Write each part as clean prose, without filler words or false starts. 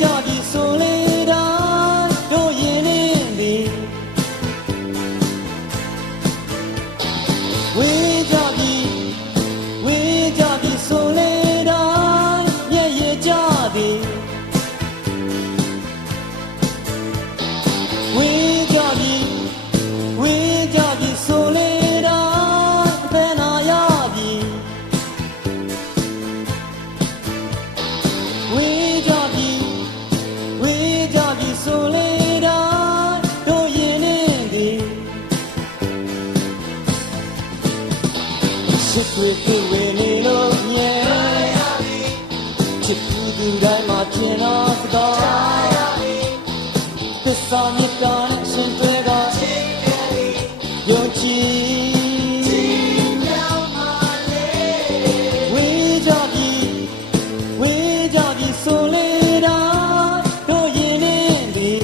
ကြပြီဆိုလေတိုင်းတို့ရင်နေပြီဝေးကြပြီဆိုလေတိုင်းမျက်ရည်ကျသည်ဝေးကြပြီဆိုလေတိုင်းအသက်နာရပြီဝေးကြပြီဆိုလေတိုင်းတို့ရင်နေသည်ချစ်တွေတွေ့နေလို့မြဲချစ်သူတိုင်းမှာကျင်တော့စကားသစ္စာမြတ်တာနဲ့ရှင်တွေကယုံကြည်ဝေးကြပြီဆိုလေတိုင်းတို့ရင်နေသည်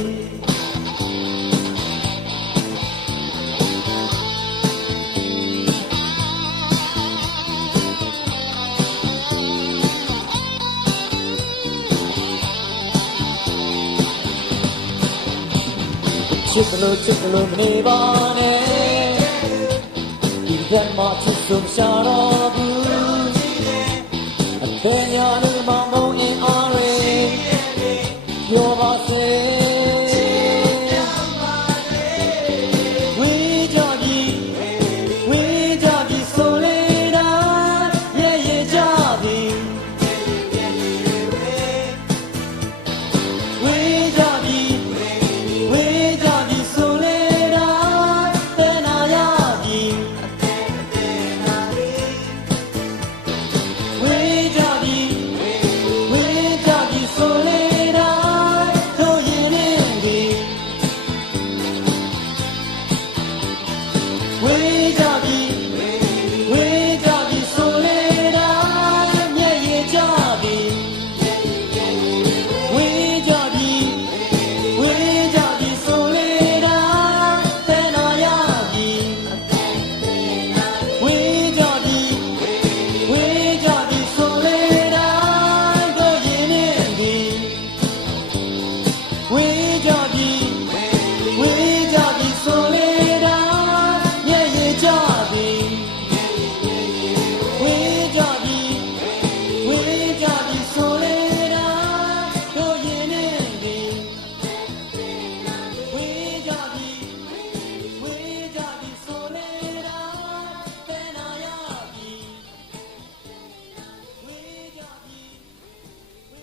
ချစ်လို့မနေပါနဲ့ဒီဘက်မှာချစ်ဆုံးရှာတော့